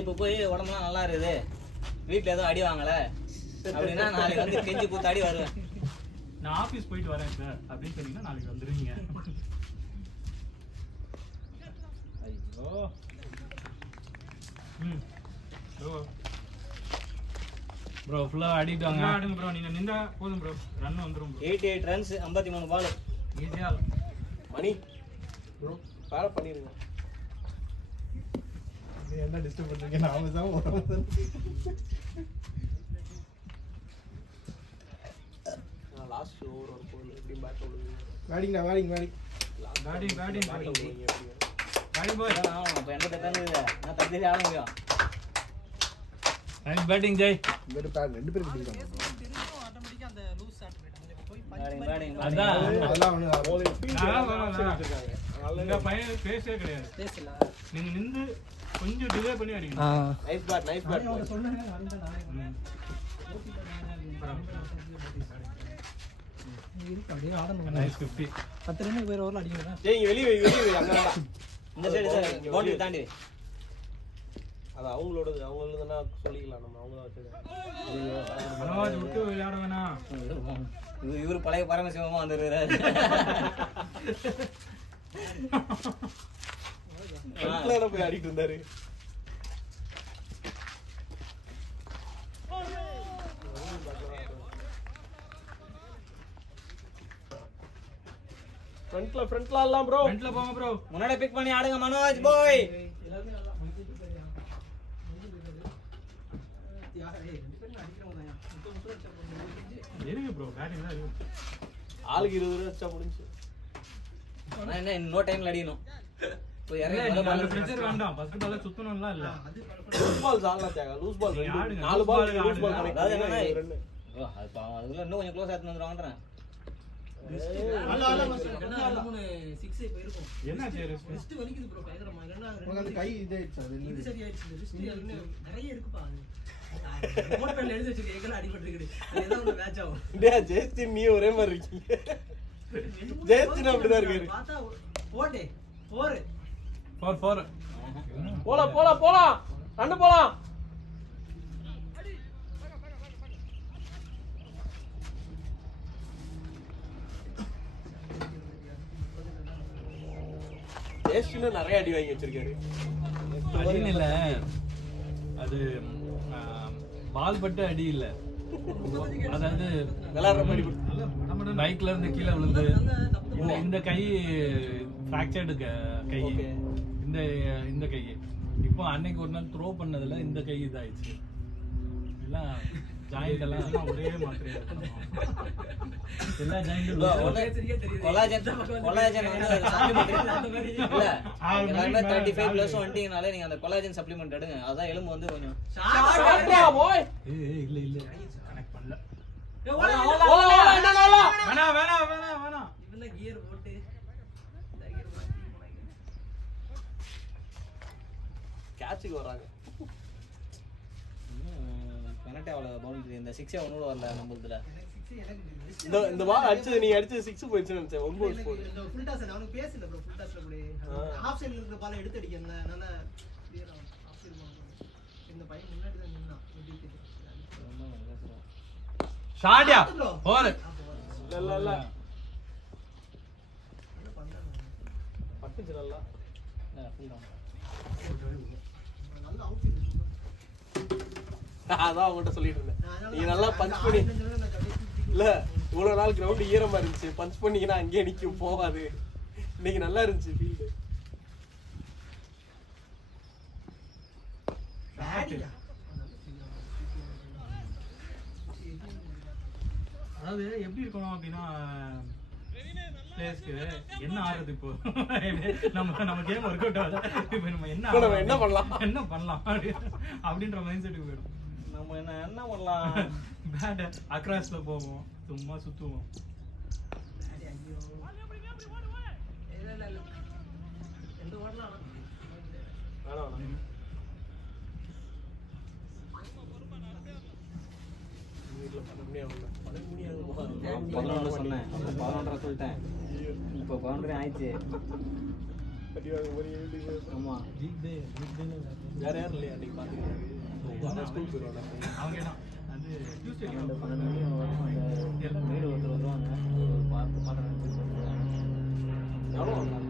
இப்போ போய் உடம்புலாம் நல்லா இருக்குது, வீட்டில் எதுவும் அடி வாங்கலை அப்படின்னா நாளைக்கு வந்து கெஞ்சி கூத்தாடி வருவேன். நான் ஆஃபீஸ் போயிட்டு வரேன் சார் அப்படின்னு சொன்னீங்கன்னா நாளைக்கு வந்துடுவீங்க. ஐயோ ப்ரோ ஃபுல்லாக ஆடிட்டு வாங்க. ஆடுங்க ப்ரோ, நீங்கள் நின்றா போதும் ப்ரோ, ரன் வந்துடும் ப்ரோ. 88 ரன்ஸ் 53 பால் ஈஸியாக மணி ப்ரோ வேலை பண்ணிடுங்க. என்ன டிஸ்டர்ப் பண்ணுறீங்க? நாம தான் லாஸ்ட் ஓவர் ஒரு போல் எப்படி பேட் விடுவீங்க? வேடிங்கடா வேடிங்க பேட்டிங் பாய். இப்போ என்ன தட்டாங்க நான் தட்டி ஆட முடியும். Nice batting Jai. ரெண்டு பேரும் பிடிக்காங்க. அதான் அதெல்லாம் ஒண்ணு இந்த பையன் பேசவே கிடையாது. நீங்க நின்று கொஞ்சம் டிலே பண்ணி அடிக்கணும். Nice bad nice 50. 10 ரன் வேற ஓவர்ல அடிக்கணும். ஜெய் இங்க வெளிய வை அங்க இந்த சைடு சார் பவுண்டரி தாண்டி. அது அவங்களோடதுன்னா சொல்லிக்கலாம் நம்ம. அவங்க தான் வச்சிருக்காங்க. மனோஜ் விட்டு விளையாட வேணாம். இவரு பழைய பரமசிவமா வந்துருக்காரு. போய் ஆடிட்டு இருந்தாரு. ஃப்ரண்ட்ல எல்லாம் ப்ரோ. ஃப்ரண்ட்ல போங்க ப்ரோ. முன்னாடி பிக் பண்ணி ஆடுங்க மனோஜ் பாய். இருங்க ப்ரோ, பேட்டிங் தான் இருக்கு. ஆளுக்கு 20 ரூபா வச்சா முடிஞ்சு. ஆனா என்ன இன்னொரு டைம்ல அடிக்கணும். போய் இல்ல, இறங்கி நீங்க அந்த பிரஷர் வேண்டாம். ஃபர்ஸ்ட் பால்ல சுத்தணும்லாம் இல்ல. லூஸ் பால் சால்னா தேங்க. லூஸ் பால் நீ ஆடுங்க. 4 ball loose loose ball ball connect அதாவது பண்ணி என்னன்னா, ரன். ஓ அது பாவம், அதுக்குள்ள இன்னும் கொஞ்சம் க்ளோஸ் ஆத்து வந்துருவாங்கன்றேன். சிக்ஸ் இப்ப இருக்கும். என்ன செய்யறது? ரிஸ்ட் வலிக்குது ப்ரோ பயங்கரமா. உனக்கு அந்த கை இதாயிடுச்சு. அது இது சரியாயிடுச்சு. ரிஸ்ட் நிறைய இருக்குப்பா. ரிமோட் பேட்ல எழுதி வச்சிருக்கேன். எங்கல அடிபட்டுருக்கு. ஏதோ ஒரு மேட்ச் ஆகும். டேய் ஜெயஸ்டின் நீ ஒரே மாதிரி இருக்கீங்க. ஜெயஸ்டின் அப்படிதான் இருக்காரு. பார்த்தா போடே 4 போலாம் ரன் போலாம். ஜெயஸ்டின் நிறைய அடி வாங்கி வச்சிருக்காரு. அடின்னு இல்ல, அது பால் பட்டு அடி இல்ல. அதாவது விளையாடுற மாதிரி பைக்ல இருந்து கீழே விழுந்து இந்த கை ஃப்ராக்சர்டு கை. இந்த கை இப்போ அன்னைக்கு ஒரு நாள் த்ரோ பண்ணதுல இந்த கை இதாயிடுச்சு. எல்லாம் ஜாயிண்ட் எல்லாம் ஒரே மாதிரி எல்லா ஜாயிண்ட்டும் கொலாஜன் வந்து சப்ளிமெண்ட் இல்ல. எல்லாமே 35 பிளஸ் வந்துட்டீங்கனாலே நீங்க அந்த கொலாஜன் சப்ளிமெண்ட் எடுங்க. அதான் எலும்பு வந்து கொஞ்சம் இல்ல கனெக்ட் பண்ணல. வேணாம். இவன கியர் போட்டு இந்த கியர் மாத்தி கேட்சுக்கு வராங்க. பெனல்டி அவ்வளவு பவுண்டரி இந்த 6 ஒன்னோட வரல நம்மளுதுல. இந்த பால் அடிச்சது நீ அடிச்சது 6 போயிடுச்சுன்னு நினைச்சேன். 9 போடு. இந்த ஃபுல் டாஸ் அவனுக்கு பேசல ப்ரோ. ஃபுல் டாஸ்ல கூட ஹாஃப் சைடுல இருக்கிற பாலை எடுத்து அடிக்கல. அதனால கிளியரா ஹாஃப் சைடு போறாங்க. இந்த பையன் முன்னாடி தான் நின்னா. ஷாட்யா போர். இல்ல பட்டுச்சு நல்லா. நல்ல அவுட் ஃபீல்ட். அதான் அவங்ககிட்ட சொல்லிட்டு இருந்தேன். நீங்க நல்லா பஞ்ச் பண்ணி இல்ல இவ்வளவு நாள் கிரவுண்ட் ஈரமா இருந்துச்சு. பஞ்ச் பண்ணீங்கன்னா அங்கேயே நிக்கும் போகாது. இன்னைக்கு நல்லா இருந்துச்சு ஃபீல்டு. அதாவது எப்படி இருக்கணும் அப்படின்னா, பிளேயர்ஸ்க்கு என்ன ஆடுறது இப்போ நம்ம கேம் ஒர்க் அவுட் ஆகுது. இப்போ நம்ம என்ன பண்ணலாம் அப்படின்ற மைண்ட் செட்டுக்கு போயிடும். நம்ம என்ன பண்ணலாம்? பேட் அக்ராஸ்ல போவோம், சும்மா சுத்துவோம். எந்த ஓடலாம் வேணாம். வீட்டுல 11 சொன்னேன், 11 சொல்லிட்டேன். இப்போ 11 ஆயிடுச்சு. அடி வாங்க போறீங்க வீட்டுக்கு. ஆமா வேற யாரும் இல்லையா அன்னைக்கு பாத்துக்கிறேன் ஸ்கூல் போயிடுவாங்க. அவங்க தான் அது டியூஸ்டே 12 மணிக்கு வரும். அந்த வீடு ஒருத்தர் வருவாங்க, பார்த்து எவ்வளோ வாங்கலாம்?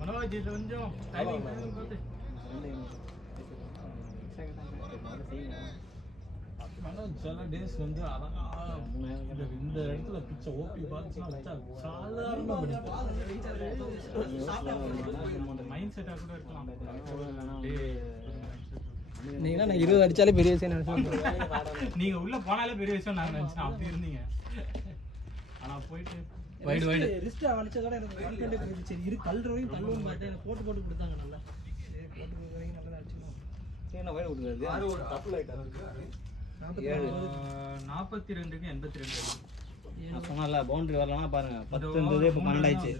மனோஜ் இது கொஞ்சம் டைமிங் பார்த்து மனோஜ் சில டேஸ் வந்து இந்த இடத்துல பிச்சை ஓபி பாக்ஸ் வச்சா சாதாரண மைண்ட் செட்டா கூட இருக்கலாம். நீங்க நான் 20 அடிச்சாலே பெரிய விஷயம் நினைச்சேன். நீங்க உள்ள போனாலே பெரிய விஷயம் நாங்க நினைச்சோம், அப்படி இருந்தீங்க. ஆனா போயிட்டு வைடு ரிஸ்ட் அடிச்சதோட எனக்கு கான்ஃபிடன்ட் போயிடுச்சு. இரு கல்றவையும் தள்ளுவும் பார்த்தேன், எனக்கு போட்டு கொடுத்தாங்க நல்லா. போட்டு கொடுக்கறவங்க நல்லா அடிச்சோம். என்ன வைடு விடுறது? யாரு ஒரு டபுள் ஆயிட்டாரு. 42க்கு 82. நான் சொன்னல பவுண்டரி வரலனா பாருங்க 10 இருந்தது இப்போ 12 ஆயிடுச்சு.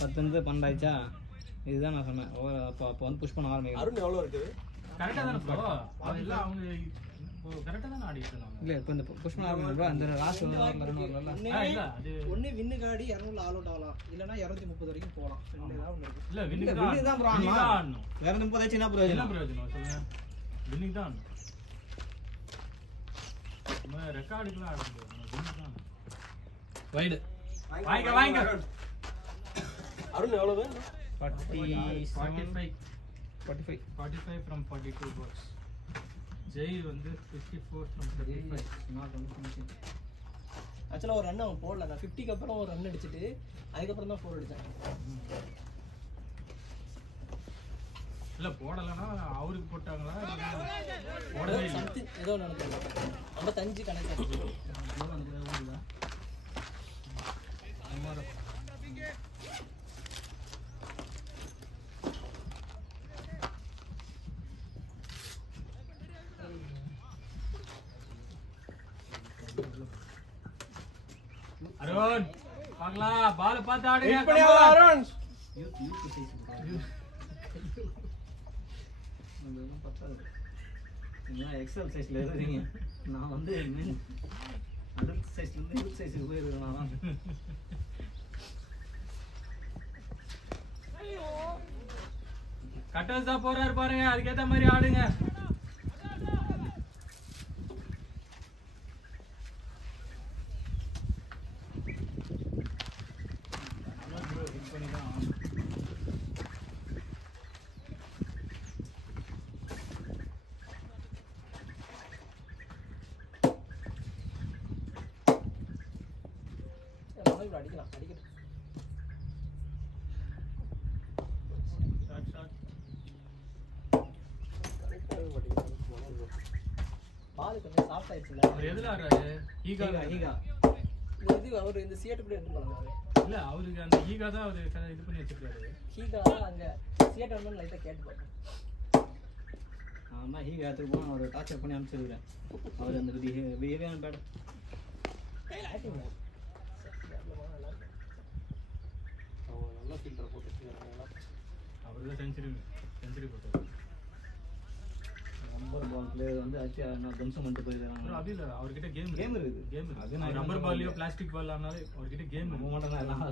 10 இருந்தது 12 ஆயிடுச்சா? இதுதான் நான் சொன்னேன். அப்போ வந்து புஷ் பண்ண ஆரம்பிக்கும். அருண் எவ்வளோ இருக்குது? கரெக்டா தான ப்ரோ? அதெல்லாம் அவங்க கரெக்டா தான ஆடிட்டு இருக்காங்க. இல்ல இப்போ இந்த புஷ் பண்ண ஆரம்பிக்கும் ப்ரோ. அந்த லாஸ்ட் வரல இல்ல அது ஒண்ணு வின்னு காடி 200 ஆல் அவுட் ஆகலாம், இல்லனா 230 வரைக்கும் போலாம். ரெண்டு ஏதாவது ஒண்ணு இருக்கு. இல்ல winning வின்னிங் தான் bro ஆடணும். வேற 30 ஆச்சு என்ன என்ன பிரயோஜனம்? பிரயோஜனம் சொல்லுங்க? வின்னிங் தான் ஆடணும். நம்ம ரெக்கார்டுக்குலாம் ஆட முடியாது, வின்னிங் தான். வைடு வாங்க அருண் எவ்வளவு? 45 45 from 42 balls. ஜெய் வந்து 54 from 35. நாட் வந்து ஆக்சுவலா ஒரு ரன் அவன் போடல. நான் 50க்கு அப்புறம் ஒரு ரன் அடிச்சிட்டு அதுக்கப்புறம் தான் 4 அடிச்சேன். இல்ல போடலனா அவருக்கு போட்டாங்களா? போடவே இல்ல. ஏதோ நினைக்கிறேன் 55 கணக்கு ஆச்சு. அருண் பார்க்கலாம், பால் பார்த்து ஆடுங்க. வெயிட் பண்ணி அருண். நீங்க எக்ஸல் சைஸ்ல இருக்கீங்க, நான் வந்து அடல்ட் சைஸ்ல இருந்து யூத் சைஸ்க்கு போயிருக்கேன். நான் கட்டர்ஸ் தான் போறாரு பாருங்க, அதுக்கேத்த மாதிரி ஆடுங்க. அடிக்கலாம் அடிக்கட்டும். பால் கொஞ்சம் சாஃப்ட் ஆயிடுச்சுல. அவர் எதுல ஆடுறாரு? ஈகா. இது அவர் இந்த சியேட் கூட எடுத்து போறாரு. இல்ல அவருக்கு அந்த ஈகா தான் அவரு இது பண்ணி வச்சிருக்காரு. ஹீகா அங்க சியேட் வந்து லைட்டா கேட்டு பாரு. ஆமா ஹீ எடுத்து போனா ஒரு டார்ச்சர் பண்ணி அனுப்பிச்சிருக்கேன். அவர் அந்த பிஹேவியர் பேட் ஆக்டிங் அவன் நல்லா ஃபில்டர் போட்டு வச்சிருக்காங்க. அவர்தான் செஞ்சுரி போட்டாரு. நம்பர் பால் பிளேயர் வந்து ஆச்சு நான் தம்சம் பண்ணிட்டு போயிருக்காங்க. அது இல்ல, அவர்கிட்ட கேம் இருக்குது. அது நான் ரப்பர் பால்லையோ பிளாஸ்டிக் பால் ஆனாலே அவர்கிட்ட கேம் நம்ம மட்டும் தான் எல்லாம்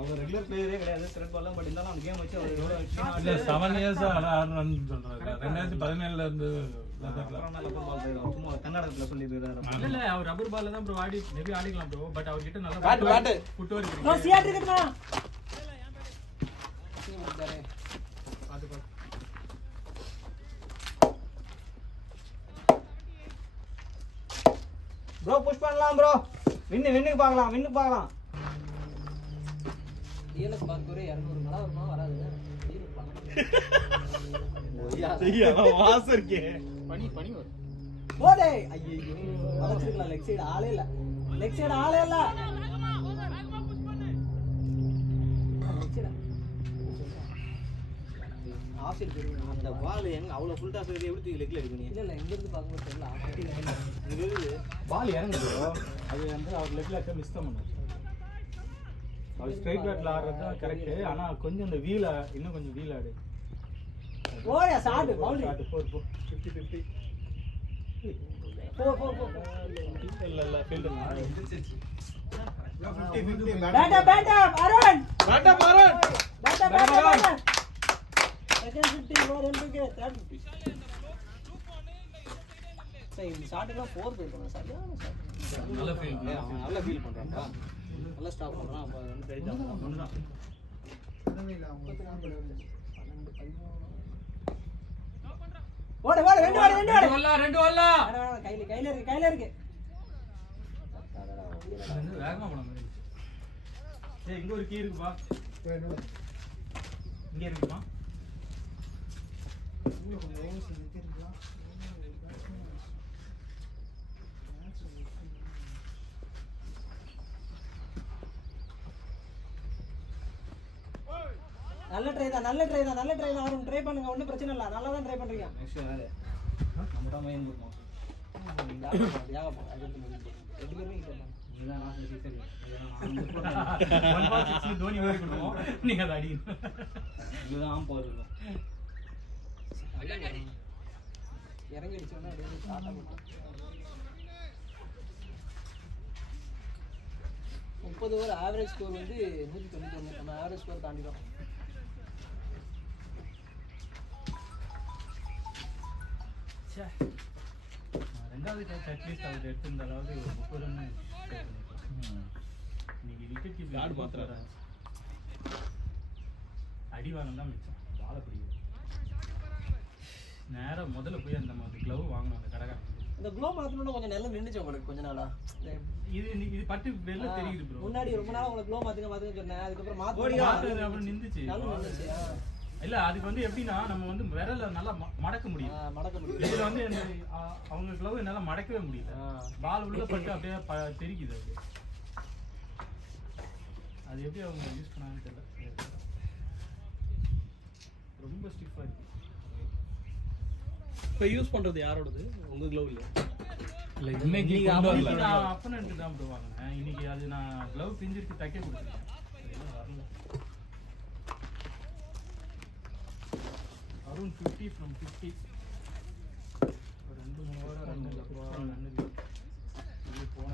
அவர் ரெகுலர் பிளேயரே கிடையாது. த்ரெட் பால்லாம் பட் இருந்தாலும் அந்த கேம் வச்சு அவர் இல்ல 7 இயர்ஸ் ஆடுறான்னு சொல்றாரு. 2017ல இருந்து சும்மா கர்நாடகத்துல சொல்லி போயிடுறாரு. இல்ல அவர் ரப்பர் பால்ல தான் bro Audi maybe ஆடிக்கலாம் bro. But அவர்கிட்ட நல்லா பேட் ஃபுட் வர்க் ப்ரோ இருக்கு. சியேட் இருக்குமா? பாத்து ப்ரோ புஷ் பண்ணலாம் ப்ரோ. வின்னுக்கு பார்க்கலாம். டிஎல்எஸ் பார்க்கவே 200 மடா வருமா வராது. வாசம் இருக்கே. பனி வரும். ஓடே ஐயோ வளச்சிரலாம். லெக் சைடு ஆளே இல்ல. ஆஃப் சைடு போடுங்க. அந்த பால் எங்க அவ்வளவு ஃபுல் டாஸ் எப்படி தூக்கி லெக்ல அடிப்பீங்க? இல்ல இங்க இருந்து பாக்கும்போது தெரியல. ஆஃப் இது பால் இறங்குது ப்ரோ. அது வந்து அவர் லெக்ல மிஸ் தான் பண்ணாரு. அவர் ஸ்ட்ரைட் பேட்ல ஆடுறது தான் கரெக்ட். ஆனா கொஞ்சம் இந்த இன்னும் கொஞ்சம் வீல் ஆடு. ஓயா ஷாட் பவுண்டரி. ஷாட் 4 50-50. போ இல்ல ஃபீல்டர் பேட் அப் அருண் பாட்டா பாரு பேட் அப் செகண்ட் 50 ஓவர் எல்பிகே சரி இந்த ஷாட்டுக்குலாம் 4 போய் போறோம் சரியான ஷாட் நல்ல ஃபீல் அவன் நல்லா ஃபீல் பண்றான்ப்பா நல்லா ஸ்டாப் பண்றான் அப்ப வந்து ரைட் ஆகும் ஒண்ணுதான் ஓடு ரெண்டு ஓடு ரெண்டு வரல கையில இருக்கு வேகமா போன மாதிரி ஏய் இங்க ஒரு கீ இருக்குப்பா இங்க இருக்குமா நல்ல ட்ரை தான் ஆரும் ட்ரை பண்ணுங்க ஒண்ணும் பிரச்சனை இல்ல நல்லா தான் ட்ரை பண்றீங்க நெக்ஸ்ட் யாரு நம்ம தான் மைண்ட் போடுவோம் ரெண்டு பேருமே கிட்ட இதுதான் நான் சரி தோனி மாதிரி கொடுப்போம் நீங்க அதை அடி இதுதான் ஆம் பவர் இருக்கும் இறங்கி அடிச்சோன்னா அப்படியே ஸ்டார்ட் ஆகும் 30 ஓவர் ஆவரேஜ் ஸ்கோர் வந்து 191 நம்ம ஆவரேஜ் ஸ்கோர் தாண்டிடும் ரெண்டாவது டேஸ்ட் அட்லீஸ்ட் அவர் எடுத்திருந்தாலாவது ஒரு 30 ரன் இன்னைக்கு விக்கெட் கீப்பர் கார்டு மாத்துறாரு அடி வாங்க தான் மிச்சம் வாழை பிடிக்கும் நேரா முதல்ல போய் அந்த மாதிரி க்ளவ் வாங்கணும் அந்த கடைக்காரன் இந்த க்ளோ மாத்தணும்னா கொஞ்சம் நல்லா நின்னுச்சு உங்களுக்கு கொஞ்ச நாளா இது பட்டு வெளில தெரியுது ப்ரோ முன்னாடி ரொம்ப நாள் உங்களுக்கு க்ளோ மாத்துங்க சொன்னேன் அதுக்கப்புறம் மாத்துறது அப்புறம் நின்றுச்சு நல்லா நின்னுச்சு இல்ல அதுக்கு வந்து எப்படின்னா நம்ம வந்து விரல நல்லா மடக்க முடியும் மடக்க முடியும் இதுல வந்து அவங்க க்ளவ் என்னால மடக்கவே முடியல பால் உள்ள பட்டு அப்படியே தெரிக்குது அது அது எப்படி அவங்க யூஸ் பண்ணாங்கன்னு தெரியல ரொம்ப ஸ்டிஃபா இருக்கு இப்போ யூஸ் பண்றது யாரோடது உங்க க்ளவ் இல்ல இல்ல இன்னைக்கு நான் அப்பனன்ட் தான் ப்ரோ வாங்கினேன் இன்னைக்கு அது நான் க்ளவ் பிஞ்சிருக்கு தைக்க கொடுத்தேன் வரல அருண் 50 from 50 ஒரு 2-3 ஓவர் ரன்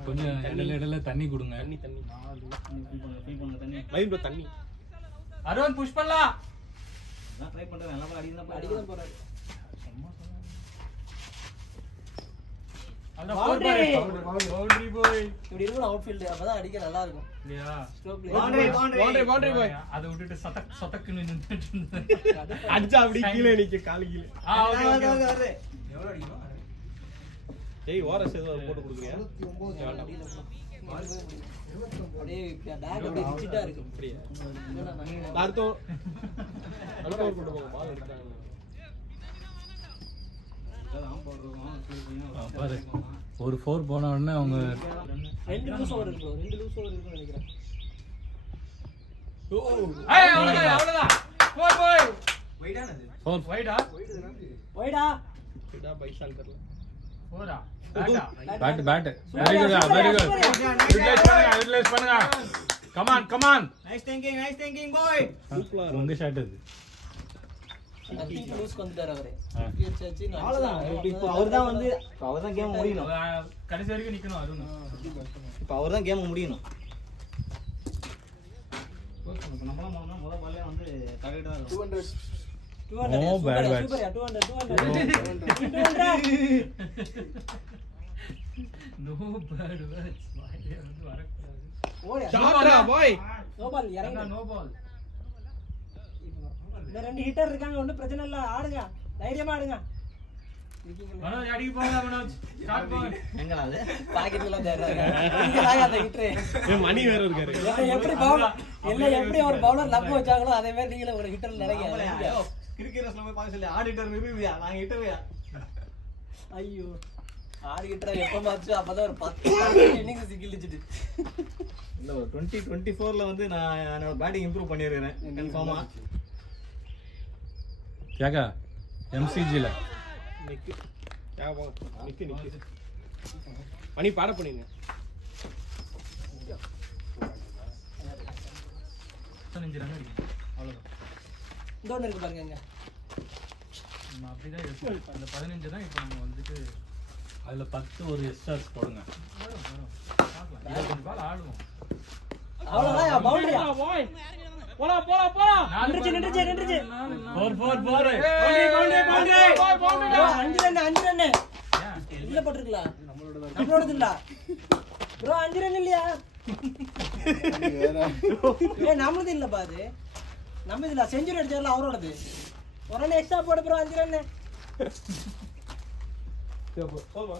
கொஞ்சம் இடையில தண்ணி கொடுங்க தண்ணி ஃபீல் பண்ண தண்ணி லைன்ல தண்ணி அருண் புஷ் பண்ணலாம் நான் ட்ரை பண்றேன் நல்லா அடிக்கதான் போறாரு அந்த பவுண்டரி பாய் இப்படி இருக்கணும் அவுட்ஃபீல்ட் அப்பதான் அடிக்க நல்லா இருக்கும் இல்லையா ஸ்ட்ரோக் பவுண்டரி பாய் அதை விட்டுட்டு சதக்குன்னு நின்னுட்டு இருந்தேன் அடிச்சா அப்படி கீழே நிக்க கால் கீழே எவ்வளவு அடிக்கணும் ஏய் ஓரஸ் ஏதோ போட்டு கொடுக்குறியா அப்படியே பேக் அப்படியே ரிச்சிட்டா இருக்கு அப்படியே அடுத்த ஒரு போட்டு போங்க பால் எடுத்தாங்க பாரு ஒரு 4 போன உடனே அவங்க 2 லூஸ் ஓவர் இருக்குன்னு நினைக்கிறேன் அவ்வளவுதான் 4 பாய் வெயிட்டானது 4 வைடா ஒய்டா இதா பைசால் தெரியல 4ஆ பேட் வெரி குட் யூட்டிலைஸ் பண்ணுங்க கம் ஆன் நைஸ் திங்கிங் பாய் சூப்பரா உங்க ஷாட் அது லூஸ் வந்துட்டாரு அவரு அவ்வளவுதான் இப்போ அவர்தான் கேம் முடியணும் கடைசி வரைக்கும் நிக்கணும் அருண் இப்போ அவர்தான் கேம் முடியணும் நம்மளாம் போனோம்னா முதல் பால்லே வந்து டார்கெட் தான் இருக்கும் 200 No bad bats. சூப்பர்யா 200 நோ பேட் வேர்ட்ஸ் வாயிலே வந்து வரக்கூடாது ஓடியா ஷாட்ரா பாய் நோ பால் இறங்க நோ பால் இந்த 2 ஹிட்டர் இருக்காங்க ஒண்ணும் பிரச்சனை இல்ல ஆடுங்க தைரியமா ஆடுங்க மனோஜ் அடிக்க போங்க மனோஜ் ஸ்டார்ட் பண்ணு எங்கடா அது பாக்கெட்ல எல்லாம் தேடுறாங்க நீங்க தாங்க அந்த ஹிட்டர் மணி வேற இருக்காரு எப்படி பவுலர் எப்படி ஒரு பவுலர் லப் வச்சாங்களோ அதே மாதிரி நீங்களே ஒரு ஹிட்டர் நினைக்கிறீங்க கிரிக்கெட் ரஸ்ல போய் பார்க்க சொல்லி ஆடிட்டர் நிறுவியா நான் ஹிட்டர்யா ஐயோ ஆடு ஹிட்டர் எப்ப மாச்சு அப்பதான் ஒரு 10 இன்னிங்ஸ் சிக்கிலிச்சிட்டு இல்ல ஒரு 2024ல வந்து நான் என்னோட பேட்டிங் இம்ப்ரூவ் பண்ணியிருக்கேன் கன்ஃபார்மா கேக்கா எம்சிஜில நிக்கு நிக்கு மணி பாட பண்ணிங்க 15 ரன் அடிக்கணும் அவ்வளவுதான் இந்த ஒண்ணு இருக்கு பாருங்க இங்க நம்ம அப்படிதான் இருப்போம் அந்த 15 தான் இப்போ நம்ம வந்துட்டு அதுல 10 ஒரு எக்ஸ்ட்ராஸ் போடுங்க. 20 பால் ஆடுவோம். அவ்வளவுதான் பவுண்டரியா போலாம் போலாம் போலாம். நின்றுச்சு 4 அஞ்சு ரன் இல்ல போட்டுருக்கலாம் நம்மளோடது இல்ல ப்ரோ 5 ரன் இல்லையா நம்மளது இல்ல பாது நம்ம இதுல செஞ்சுரி அடிச்சார்ல அவரோடது ஒரு ரன் எக்ஸ்ட்ரா போடு ப்ரோ 5 ரன் போமா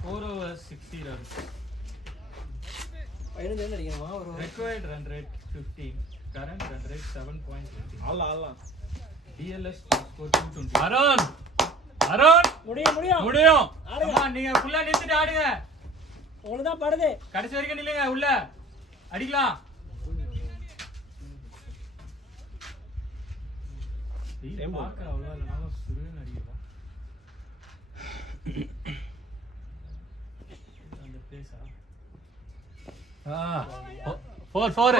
Four overs 60 runs. 15 ரன் அடிக்கணுமா ஒரு Required run rate 15. Current run rate 7.20. ஆடலாம் DLS score 220. அருண் முடியும். அம்மா நீங்க ஃபுல்லா நிறுத்திட்டு ஆடுங்க. உங்களுக்கு தான் படுது கடைசி வரைக்கும் நில்லுங்க உள்ள. அடிக்கலாம். பார்க்க அவ்வளவா இல்லைனாலும் சுருன்னு அடிக்கலாம். அந்த பேசா 4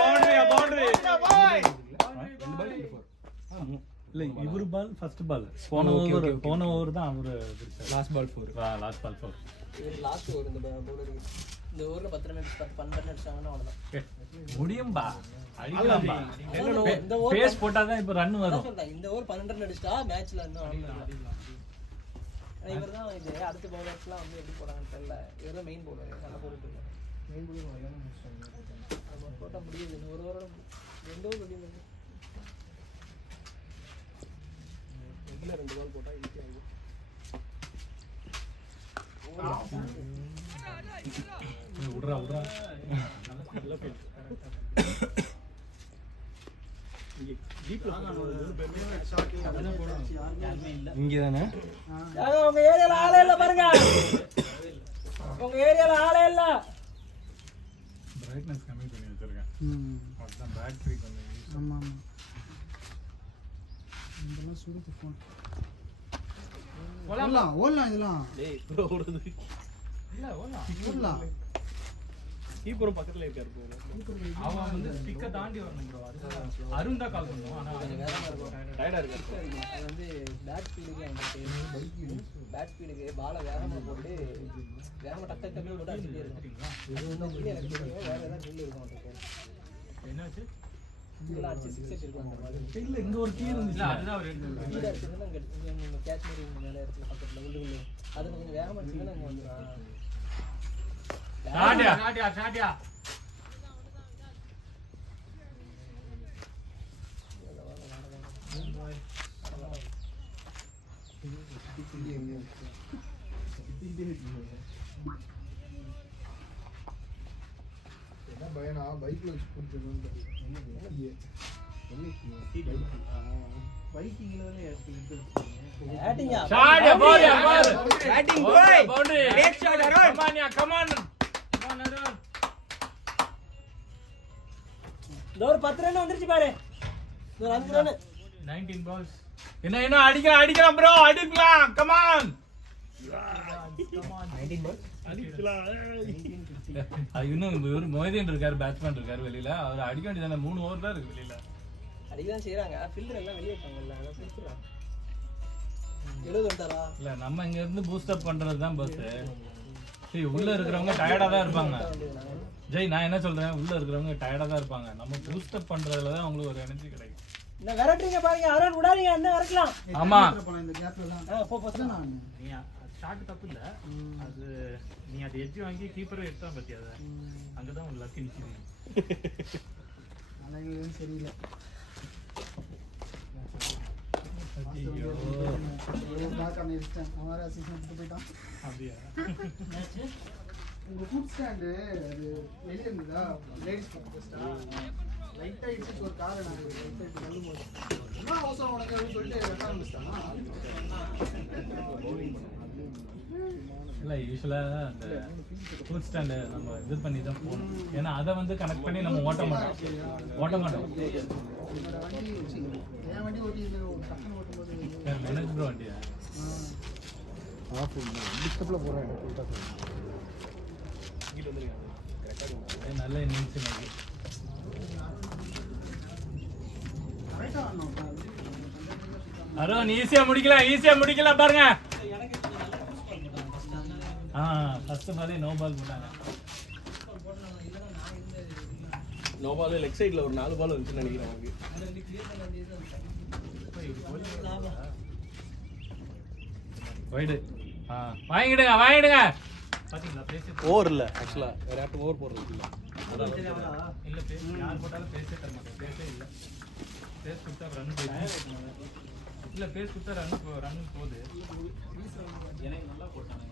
boundary இல்ல இவரு பால் ஃபர்ஸ்ட் பால் போன ஓவர் தான் அவரு லாஸ்ட் பால் 4 இது லாஸ்ட் ஓவர் இந்த ஓவர்ல 10 ரன் 12 ரன் அடிச்சாங்கன்னா அவ்வளவுதான் முடியும்பா அடிக்கலாம்பா இந்த ஓவர் பேஸ் போட்டாதான் இப்ப ரன் வரும். இந்த ஓவர் 12 ரன் அடிச்சா மேட்ச்ல இன்னும் ஆடலாம். இவர் தான் இது அடுத்த பவுலர்ஸ்லாம் வந்து எப்படி போறாங்கன்னு தெரியல. இவர் தான் மெயின் பவுலர் நல்லா போட்டுட்டு இருக்காரு. மெயின் பவுலர் நம்ம போட்டா முடியுது இன்னும் ஒரு ஓவர் 2 ஓவர் முடியுது. இதுல 2 பால் போட்டா ஈஸியா இருக்கும். விடுறா இங்கதானே உங்க ஏரியால ஆளே இல்ல பாருங்க. உங்க ஏரியால ஆளே இல்ல. பிரைட்னஸ் கம்மி பண்ணி வச்சிருக்கேன். அதான் பேட்டரி கொஞ்சம் ஆமா ஆமா இதெல்லாம் சுருக்கு ஃபோன் ஓடலாம் இதெல்லாம் டேய் ப்ரோ ஓடுது இல்ல ஓடலாம் கீப்பரும் பக்கத்துல இருக்காரு ப்ரோ அவன் வந்து ஸ்டிக்க தாண்டி வரணும் ப்ரோ. அருண் தான் கால் பண்ணுவோம். ஆனா டயர்டா இருக்காரு. அது வந்து பேட் ஸ்பீடுக்கு அவனுக்கு பேட் ஸ்பீடுக்கு பால வேகமா போட்டு வேகமா டக்கு டக்கு போட்டு அடிச்சிட்டே இருக்கான். அது வந்து கீழே எனக்கு தெரியும் வேற ஏதாவது கீழே இருக்கும் அவனுக்கு. என்னாச்சு? கீழே அடிச்சு 6 அடிச்சிருக்கான் அந்த மாதிரி. இல்ல இங்க ஒரு கீ இருந்துச்சு. அதுதான் அவர் கீழே அடிச்சதுன்னா இங்க கேட்ச் மாதிரி இங்க மேல இடத்துல பக்கத்துல உள்ளுக்குள்ள அது கொஞ்சம் வேகமா அடிச்சதுன்னா இங்க வந்துடும். சாட்டியா என்ன பயனா பைக்ல வச்சு போட்டுருக்கோம் பைக் கீழே பேட்டிங்கா batting boy boundary great shot Arun come on Arun. இந்த ஒரு 10 ரன் வந்துருச்சு பாரு. ஒரு 5 ரன் 19 balls. என்ன அடிக்கலாம் ப்ரோ அடிக்கலாம். கம் ஆன் 19 பால் அடிக்கலாம். அது இன்னும் ஒரு மொய்தீன் இருக்காரு, பேட்ஸ்மேன் இருக்காரு வெளியில. அவர் அடிக்க வேண்டியதானே. 3 ஓவர் தான் இருக்கு வெளியில. அடிக்கலாம் செய்யறாங்க. ஃபில்டர் எல்லாம் வெளியே இருக்காங்கல்ல அத பிடிச்சுறாங்க. 70 வந்துட்டாரா? இல்ல நம்ம இங்க இருந்து பூஸ்ட் அப் பண்றது தான் பஸ். சரி உள்ள இருக்கிறவங்க டயர்டா தான் இருப்பாங்க. ஜெய் நான் என்ன சொல்றேன், உள்ள இருக்கிறவங்க டயர்டா தான் இருப்பாங்க. நம்ம பூஸ்ட் அப் பண்றதுல தான் உங்களுக்கு ஒரு எனர்ஜி கிடைக்கும். இந்த விரட்டுறீங்க பாருங்க. அருண் விடாதீங்க. அந்த விரட்டலாம். ஆமா இந்த கேப்ல தான் போ நான் நீ ஷாட் தப்பு இல்ல. அது நீ அது எட்ஜ் வாங்கி கீப்பர் எடுத்தா பத்தியா அத அங்கதான் ஒரு லக் நிக்குது. அலைகளும் சரியில்லை. ஐயோ போயிட்டான். அப்படியா? உங்க ஃபுட் ஸ்டாண்டு அது வெளியே இருந்ததா லேடிஸ் பர்பஸ்டா லைட் ஆயிடுச்சு. ஒரு காரை நான் லைட் ஆயிட்டு நல்லும்போது என்ன அவசரம் உனக்கு அப்படின்னு சொல்லிட்டு வெட்ட ஆரம்பிச்சிட்டானா. இல்ல யூஸ்வலா அந்த ஃபுட் ஸ்டாண்ட் நம்ம இது பண்ணி தான் போகணும். ஏன்னா அதை வந்து கனெக்ட் பண்ணி நம்ம ஓட்ட மாட்டோம். என்னோட வண்டி வச்சு என் வண்டி ஓட்டி டக்குன்னு ஓட்டும்போது மேனேஜ் ப்ரோ வண்டியா? ஆஃப் டிஸ்டர்ப்ல போறேன் எனக்கு உல்டா சொல்றேன். இங்கிட்டு வந்துருக்காங்க கரெக்டா நல்ல இன்னிங்ஸ் இன்னைக்கு. கரெக்டா ஆடணும். அருண் ஈஸியா முடிக்கலாம் பாருங்க. எனக்கு இது நல்ல புஷ் பண்ணிட்டாங்க ஃபர்ஸ்ட். அதனால ஃபர்ஸ்ட் பாலே நோ பால் போட்டாங்க. போட்டேன். இல்லைன்னா நான் இருந்தது நோ பால் லெக் சைடுல ஒரு 4 பால் வந்துச்சுன்னு நினைக்கிறேன் அவனுக்கு. அதை வந்து கிளியர் பண்ண வேண்டியது வைடு வாங்கிடுங்க பாத்தீங்களா பேசி ஓவர் இல்ல ஆக்சுவலா வேற யாரும் ஓவர் போடுறது இல்ல. இல்ல யார் போட்டாலும் பேசே தர மாட்டேன். பேசே இல்ல. பேஸ் கொடுத்தா ரன் போயிடுச்சு. இல்ல பேஸ் கொடுத்தா ரன் போகுது. எனக்கு நல்லா போட்டாங்க.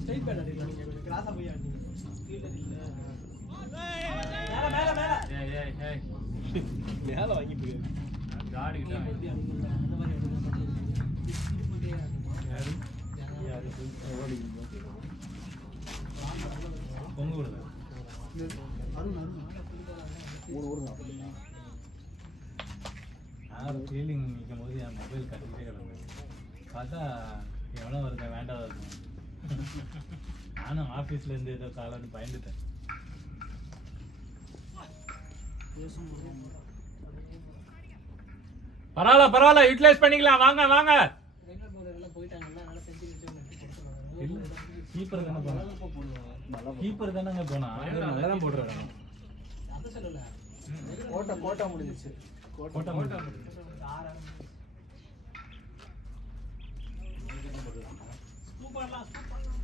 ஸ்ட்ரைட் பேட் அடிக்கலாம். நீங்க கொஞ்சம் கிராஸா போய் ஆடுங்க. ஃபீல்டர் இல்ல. மேல ஏய் மேல வாங்கிட்டு இருக்காரு. காடி கிட்ட எப்படி அடிக்கலாம்? அந்த மாதிரி அடிக்கலாம். யாரு பொங்க விடுங்க. யார் ஃபீலிங் நிற்கும் போது என் மொபைல் கட்டிக்கிட்டே கிடந்தது. பார்த்தா எவ்வளோ வருது வேண்டாம் இருக்கும். நானும் ஆஃபீஸ்ல இருந்து ஏதோ காலான்னு பயந்துட்டேன். பரவாயில்ல யூட்டிலைஸ் பண்ணிக்கலாம். வாங்க ரெகுலர் பவுலர் எல்லாம் போயிட்டாங்கன்னா அதனால செஞ்சுரி கொடுத்துருவாங்க. இல்ல கீப்பர் தானே போனா. கீப்பர் தானங்க போனா. நல்லா தான் போடுறாரு. அதை சொல்லல. கோட்டா முடிஞ்சிச்சு. கோட்டா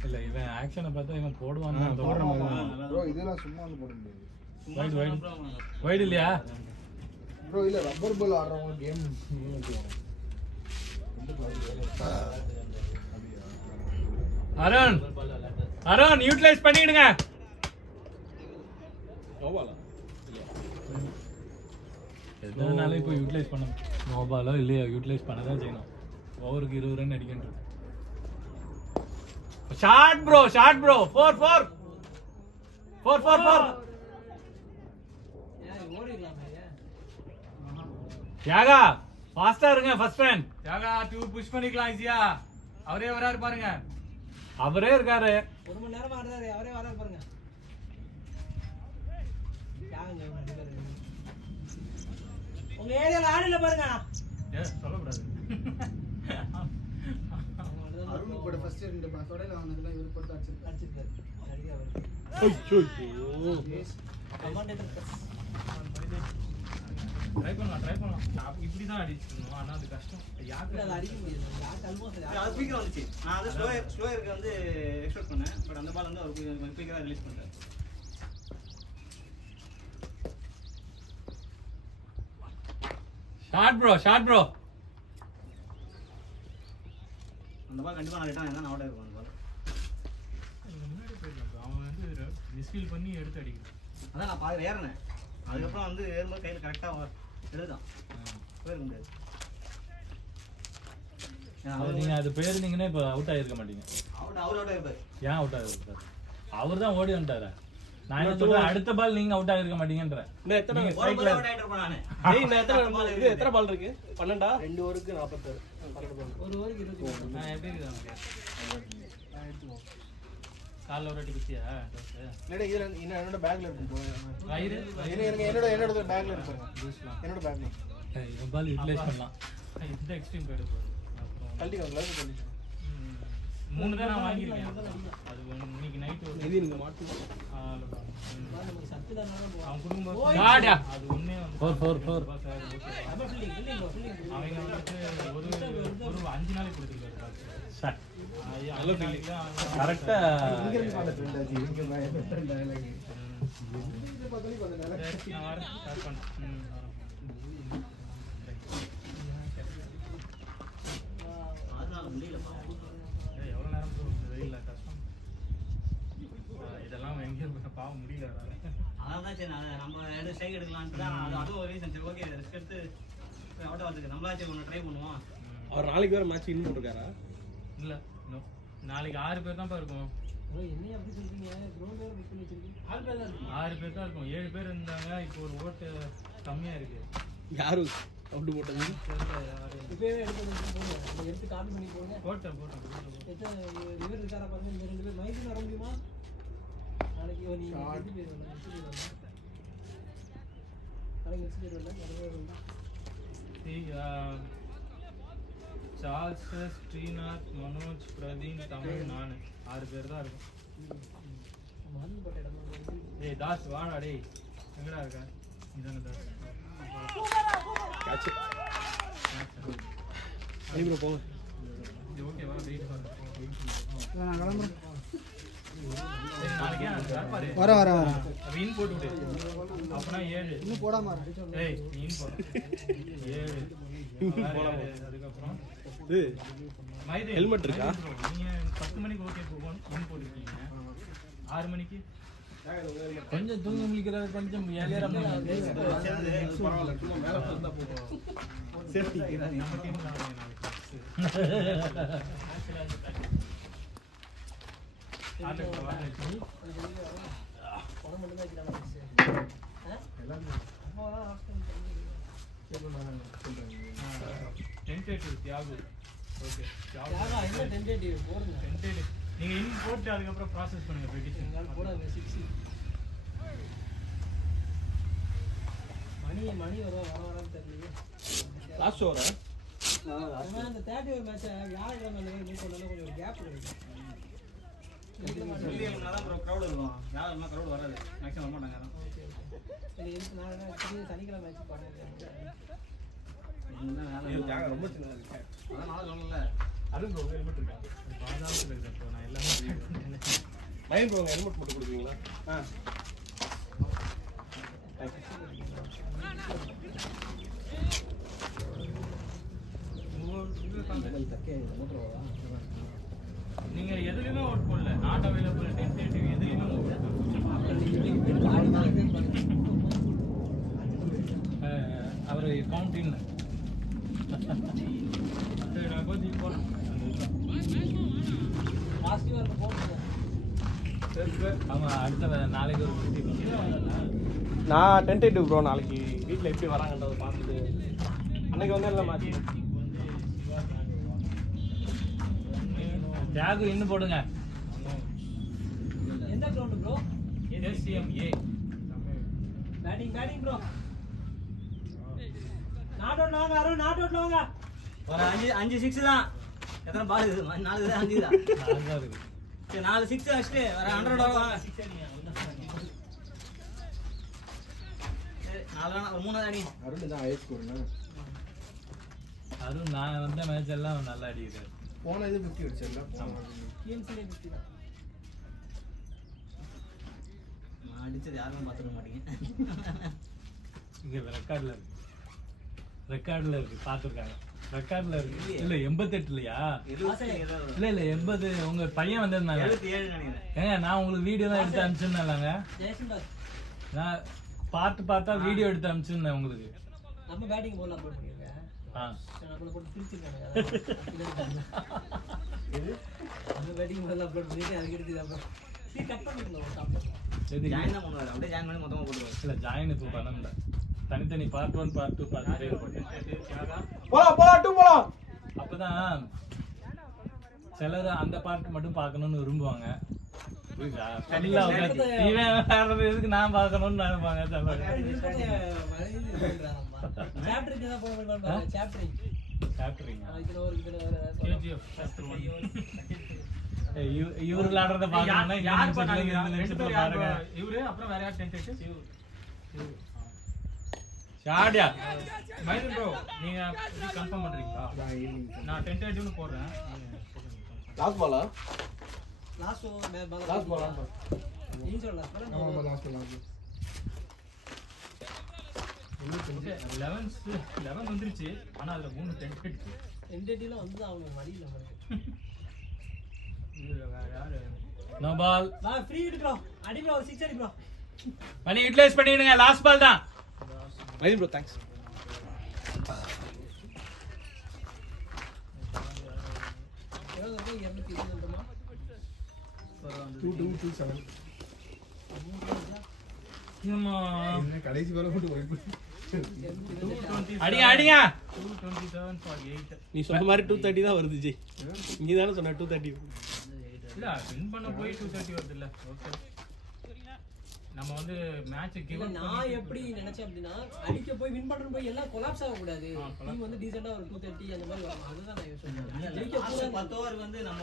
இல்ல இவன் ஆக்ஷனை பார்த்தா இவன் போடுவான்னு ப்ரோ இதெல்லாம் சும்மா வந்து போட முடியாது. வைடு இல்லையா? ப்ரோ இல்ல ரப்பர் பால் ஆடுறவங்க கேம் அருண் யூட்டிலைஸ் பண்ணிடுங்க. நோ பாலா எதனால இப்போ யூட்டிலைஸ் பண்ண நோபாலோ இல்லையா யூட்டிலைஸ் பண்ண தான் செய்யணும். ஓவருக்கு 20 ரன் அடிக்கின்றது. ஷார்ட் ப்ரோ 4 ஏன் ஓடிடலாமே? தியாகா ஃபாஸ்டா இருங்க. ஃபர்ஸ்ட் ரன் தியாகா 2 புஷ் பண்ணிக்கலாம் ஈஸியா. அவரே வராரு பாருங்க. அவரே இருக்காரு. 1 மணி நேரமா ஆடுறாரு. அவரே வராரு பாருங்க. யாருங்க அடிக்கிறது? உங்க ஏரியால ஆடல பாருங்க. சொல்லக்கூடாது. அருண் கூட ஃபர்ஸ்ட் ரெண்டு தொடையில வந்ததுல இவர் போட்டு அடிச்சிருக்காரு. சரியா வருது. கமாண்டேட்டர் ட்ரை பண்ணலாம். இப்படி தான் அடிச்சிடணும். ஆனா அது கஷ்டம். யாருக்கு அதை அடிக்க முடியாது. யாருக்கு ஆல்மோஸ்ட் அது ஸ்பீக்கர் வந்துச்சு. நான் அது ஸ்லோயருக்கு வந்து எக்ஸ்பெக்ட் பண்ணேன். பட் அந்த பால் வந்து அவர் ஸ்பீக்கரா ரிலீஸ் பண்ணிட்டார். ஷார்ட் ப்ரோ அந்த பால் கண்டிப்பா நான் ரிட்டர்ன் ஆனா அவுட் ஆயிருக்கும் அந்த பால். முன்னாடி போயிடலாம். அவன் வந்து மிஸ்ஃபீல் பண்ணி எடுத்து அடிக்கிறான். அதான் நான் பாதி ஏறினேன். அதுக்கப்புறம் வந்து ஏறும்போது கையில் கரெக்டாக எழுதான் போயிருக்க முடியாது. நீங்க அது போயிருந்தீங்கன்னா இப்போ அவுட் ஆகிருக்க மாட்டீங்க. அவுட் ஆயிருப்பாரு. ஏன் அவுட் ஆகிருக்காரு? அவர் தான் ஓடி வந்துட்டாரு. நான் என்ன சொல்றேன், அடுத்த பால் நீங்க அவுட் ஆகிருக்க மாட்டீங்கன்ற. இன்னும் எத்தனை ஒரு பால் அவுட் ஆயிட்டு இருப்பேன் நானு. ஏய் இன்னும் எத்தனை பால் இருக்கு? 12ஆ? 2 ஓவருக்கு 46. 12 பால். ஒரு ஓவருக்கு 20. நான் எப்படி இருக்கு கால்ல ஒரு அடி குத்தியா? இல்லடா இதுல இன்னும் என்னோட பேக்ல இருக்கு bro. வயிறு என்னோட பேக்ல இருக்கு. என்னோட பேக்ல. இவன் பால் யூட்டிலைஸ் பண்ணலாம். இந்த எக்ஸ்ட்ரீம் போயிடு போகுது. அப்புறம் கழட்டிக்கோ கிளாஸ் கழட்டிக்கோ. 3 தான் நான் வாங்கியிருக்கேன். அது இன்னைக்கு நைட் ஒரு இது இந்த மாட்டு நமக்கு சத்து தான் அவன் குடும்பம் காடா அது ஒண்ணே வந்து 4 நம்ம ஃபீல்டிங் அவங்க வந்துட்டு ஒரு 5 நாளைக்கு கொடுத்துருக்காரு சார். நல்ல ஃபீல்டிங் கரெக்டா இங்க இருந்து பாட ஃப்ரெண்ட் ஆச்சு. இங்க நான் டயலாக் இது பத்தலி கொஞ்சம் டயலாக். நான் வரேன் ஸ்டார்ட் பண்ணேன். அதனால முடியலப்பா. எவ்வளவு நேரம் வெயில்ல கஷ்டம். இதெல்லாம் எங்க பாவம் முடியல. அதான் சரி நம்ம ஸ்ட்ரைக் எடுக்கலான்ட்டு தான் அதுவும் ஒரு ரீசன். சரி ஓகே ரிஸ்க் எடுத்து அவுட் ஆகிறதுக்கு நம்மளாச்சும் ஒன்று ட்ரை பண்ணுவோம். அவர் நாளைக்கு வேற மேட்ச் வின் பண்ணிருக்காரா? இல்ல நாளைக்கு 6 பேர் தான் இருக்கும். என்னைய அப்படி சொல்றீங்க? கிரவுண்ட் வேற புக் பண்ணி வச்சிருக்கீங்க. 6 பேர் தான் இருக்கு. 6 பேர் தான் இருக்கும். 7 பேர் இருந்தாங்க. இப்போ ஒரு ஓட்டு கம்மியா இருக்கு. யாரு அவுட் போட்டது இப்பவே எடுத்து போடுங்க. அந்த எடுத்து காப்பி பண்ணி போடுங்க. போட்டேன் எத்தனை இவர் இருக்காரா பாருங்க. இந்த 2 பேர் மைக்கு வர முடியுமா? நாளைக்கு நீ இது பேர் வரல. நாளைக்கு நெக்ஸ்ட் பேர் வரல. நிறைய வரல. சார்ல்ஸ், ஸ்ரீநாத், மனோஜ், பிரதீன், தமிழ், நான் 6 பேர் தான் இருக்கும். மருந்து போட்ட இடம் வந்து டேய் தாஸ் வாடா டேய். எங்கடா இருக்க? இதானே தாஸ். கேட்ச் அனி ப்ரோ போங்க. இது ஓகேவா? வெயிட் பண்ணு. நான் கிளம்புறேன். சரி நாளைக்கு வரப்பாரு. வரேன். மீன் போட்டு விடு. அப்பனா 7. இன்னும் போடாம இரு. ஏய் மீன் போடு. 7. அதுக்கப்புறம் ஹெல்மெட் இருக்கா? நீங்க 10 மணிக்கு ஓகே போவோம். மீன் போட்டுருக்கீங்க. 6 மணிக்கு கொஞ்சம் தூங்க முடிக்கிற கொஞ்சம் ஏழையா சேஃப்டி நம்ம டீம் நாளைக்கு பணம் மட்டும் தான் வைக்கிறாங்க. டென்டேட்டிவ் தியாகு. ஓகே யாரா என்ன டென்டேட்டிவ் போடுங்க. டென்டேட்டிவ் நீங்க இன் போட்டு அதுக்கப்புறம் ப்ராசஸ் பண்ணுங்க பெட்டிஷன். எங்களால் போடாங்க 6. மணி வரான்னு தெரியல. லாஸ்ட் ஓவரா? அந்த 30 ஓவர் மேட்சை வியாழக்கிழமை நீ சொன்னாலும் கொஞ்சம் ஒரு கேப் கிடைக்கும். தான் ப்ரோ க்ரௌட் இருக்கும். யாரும் க்ரௌட் வராது. மேக்ஸிமம் வர மாட்டாங்க யாரும். சரி இருக்கு. நான் சனிக்கிழமை மேட்ச் பார்த்தேன். ரொம்ப சின்னதா இருக்கு. அதான் நான் சொல்லல. அருண் ப்ரோ ஹெல்மெட் இருக்கா? பாதாளத்தில் இருக்கிறப்போ நான் எல்லாமே மைன் ப்ரோ ஹெல்மெட் போட்டு கொடுக்குறீங்களா? நீங்க எதுலயுமே ஓட் போடல. நாட் அவைலபிள் டென்டேட்டிவ் எதுலயுமே ஓட் அவர் கவுண்டிங் நான் கொஞ்சம் போனேன். பாசிட்டிவாக இருக்க போட்டுருங்க. ஆமா அடுத்த நாளைக்கு ஒரு 50 நான் டென்டேட்டிவ் ப்ரோ. நாளைக்கு வீட்டில் எப்படி வராங்கன்றதை பார்த்துட்டு அன்னைக்கு வந்து இல்லை மேட்ச். தியாகு இன்னும் போடுங்க. எந்த ground bro? SCMA batting bro. Not out வாங்க. அருண் நாட் அவுட் வாங்க. ஒரு 5 6 தான். எத்தனை பால் இது? 4 தான் 5 தான். நல்லா இருக்கு. சரி 4 6 அடிச்சிட்டு வர 100 வாங்க. சரி 4 தான ஒரு 3 அடி. அருண் தான் ஹை ஸ்கோர்னா. அதுவும் நான் வந்த மேட்ச் எல்லாம் நல்லா அடிக்கிறாரு. போன இது 50 அடிச்சல. டிஎம்சிலே 50 தான். நான் அடிச்சது யாரும் பார்த்துக்க மாட்டீங்க. இங்க ரெக்கார்ட்ல இருக்கு பாத்துருக்காங்க. ரெக்கார்ட்ல இருக்கு. இல்ல 88 இல்லையா? இல்ல 80. உங்க பையன் வந்திருந்தாங்க. 77 நினைக்கிறேன். ஏங்க நான் உங்களுக்கு வீடியோ தான் எடுத்து அனுப்பிச்சிருந்தேன்லங்க. ஜெயசுந்தர் நான் பார்த்தா வீடியோ எடுத்து அனுப்பிச்சிருந்தேன் உங்களுக்கு. நம்ம பேட்டிங் போல அப்லோட் பண்ணிருக்கேன். சரி நான் போட்டு பிரிச்சிருக்காங்க. நம்ம பேட்டிங் போல அப்லோட் பண்ணிட்டு அதுக்கு எடுத்து அப்புறம் சரி கட் பண்ணிடலாம் ஒரு டாப். சரி ஜாயின் தான் பண்ணுவாரு. அப்படியே ஜாயின் பண்ணி மொத்தமா போட்டுருவாரு. இல்ல ஜாயின் இப்போ பண்ணல. தனித்தனி பார்ட் 1 பார்ட் 2 பார்ட் 3 போட்டேன். போலாம். அப்பதான் சிலர் அந்த பார்ட் மட்டும் பார்க்கணும்னு விரும்புவாங்க. புரியுதா? ஃபுல்லா உட்கார்ந்து இவன் வேறது எதுக்கு நான் பார்க்கணும்னு நினைப்பாங்க சிலர். சாப்டர் தான் போட முடியும். சாப்டர் சாப்பிட்றீங்க. இதுல ஒரு KGF first one. இவரு விளையாடுறத பாக்கணும்னா யார் இந்த பண்ணாங்க? நிமிஷத்துல ரெண்டு பேர் பாருங்க. யார்? இவரு அப்புறம் வேற யார் டென்டேட்டிவ்? ஷாடியா மைதன் ப்ரோ நீங்க கன்ஃபார்ம் பண்றீங்களா? நான் டென்டேட்டிவ்னு போடுறேன். Last Bala? Last over last Bala? நீ சொல்லலாம். ஆமா லாஸ்ட் லாஸ்ட். 11 வந்துருச்சு. ஆனா அதுல 3 டென்டேட்டிவ். என்டேட்டிவ்ல வந்து அவங்க மடியில மாதிரி. இதுல வேற யாரு? No ball. வா ஃப்ரீ ஹிட் ப்ரோ. அடி ப்ரோ 6 அடி ப்ரோ. மணி யூட்டிலைஸ் பண்ணிடுங்க. லாஸ்ட் பால் தான். மைதன் ப்ரோ தேங்க்ஸ். எவ்வளவு இருக்கு? 220 2227. ஏம்மா என்ன கடைசி பால போட்டு வைப்பு. அடிங்க அடிங்க 227 for 8. நீ சொன்ன மாதிரி 230 தான் வருது ஜி. நீ தானே சொன்ன 230. இல்ல வின் பண்ண போய் 230 வருது இல்ல. ஓகே. நம்ம வந்து மேட்ச் கிவ் இல்ல நான் எப்படி நினைச்சேன் அப்படின்னா அடிக்க போய் வின் பண்ற போய் எல்லாம் கொலாப்ஸ் ஆக கூடாது. டீம் வந்து டீசெண்டா ஒரு 230 அந்த மாதிரி வரணும். அதுதான் நான் யோசிச்சேன். ஜெயிக்க லாஸ்ட் 10 ஓவர் வந்து நம்ம